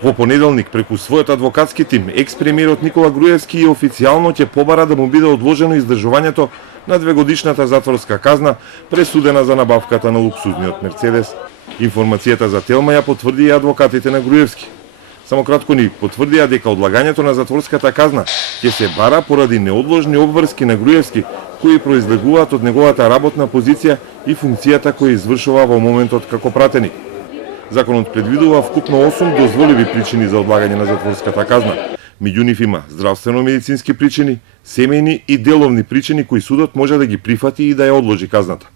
Во понеделник, преку својот адвокатски тим, екс-премиерот Никола Груевски официјално ќе побара да му биде одложено издржувањето на 2-годишната затворска казна, пресудена за набавката на луксузниот Мерцедес. Информацијата за Телма ја потврди и адвокатите на Груевски. Само кратко ни потврдија дека одлагањето на затворската казна ќе се бара поради неодложни обврски на Груевски, кои произлегуваат од неговата работна позиција и функцијата која извршува во моментот како пратеник. Законот предвидува вкупно 8 дозволиви причини за одлагање на затворската казна. Меѓу нив има здравствено-медицински причини, семејни и деловни причини кои судот може да ги прифати и да ја одложи казната.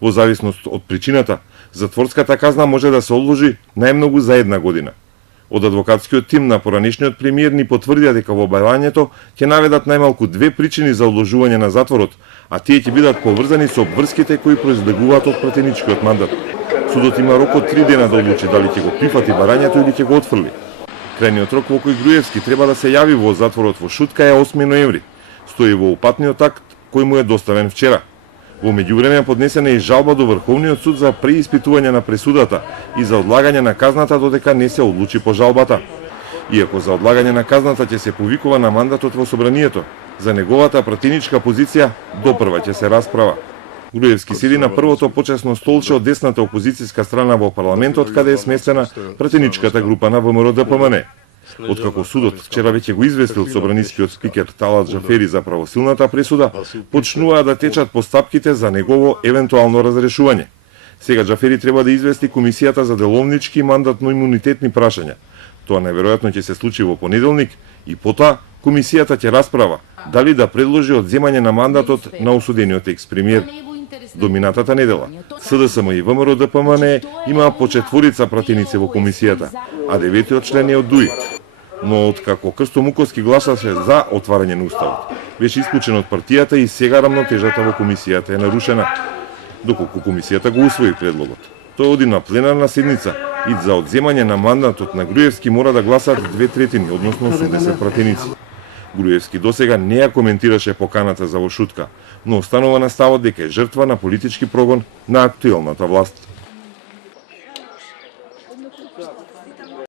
Во зависност од причината, затворската казна може да се одложи најмногу за 1 година. Од адвокатскиот тим на поранешниот премиер ни потврдија дека во објавањето ќе наведат најмалку 2 причини за одложување на затворот, а тие ќе бидат поврзани со обврските кои произлегуваат од пратеничкиот мандат. Судот има рок од 3 дена да одлучи дали ќе го прифати барањето или ќе го отфрли. Крајниот рок во кој Груевски треба да се јави во затворот во Шутка е 8 ноември. Стои во упатниот акт кој му е доставен вчера. Во меѓувреме поднесена и жалба до Врховниот суд за преиспитување на пресудата и за одлагање на казната додека не се одлучи по жалбата. Иако за одлагање на казната ќе се повикува на мандатот во собранието, за неговата пратеничка позиција допрва ќе се расправа. Груевски седи на првото почесно столче од десната опозицијска страна во парламентот, каде е сместена пратеничката група на ВМРО-ДПМН. Откако судот вчера веќе го известил собранискиот спикер Талат Джафери за правосилната пресуда, почнуваа да течат постапките за негово евентуално разрешување. Сега Джафери треба да извести Комисијата за деловнички и мандатно-имунитетни прашања. Тоа најверојатно ќе се случи во понеделник и потоа Комисијата ќе расправа дали да предложи одземање на мандатот на осудениот екс-премиер. До минатата недела, СДСМ и ВМРО-ДПМН имаа по 4 пратеници во комисијата, а 9-тиот член е од ДУИ. Но откако Крсто Муковски гласаше за отварање на уставот, беше исклучен од партијата и сега рамнотежата во комисијата е нарушена, доколку комисијата го усвои предлогот. Тој оди на пленарна седница и за одземање на мандатот на Груевски мора да гласаат 2/3, односно 80 пратеници. Груевски досега не ја коментираше поканата за во Шутка, но останува на ставот дека е жртва на политички прогон на актуелната власт.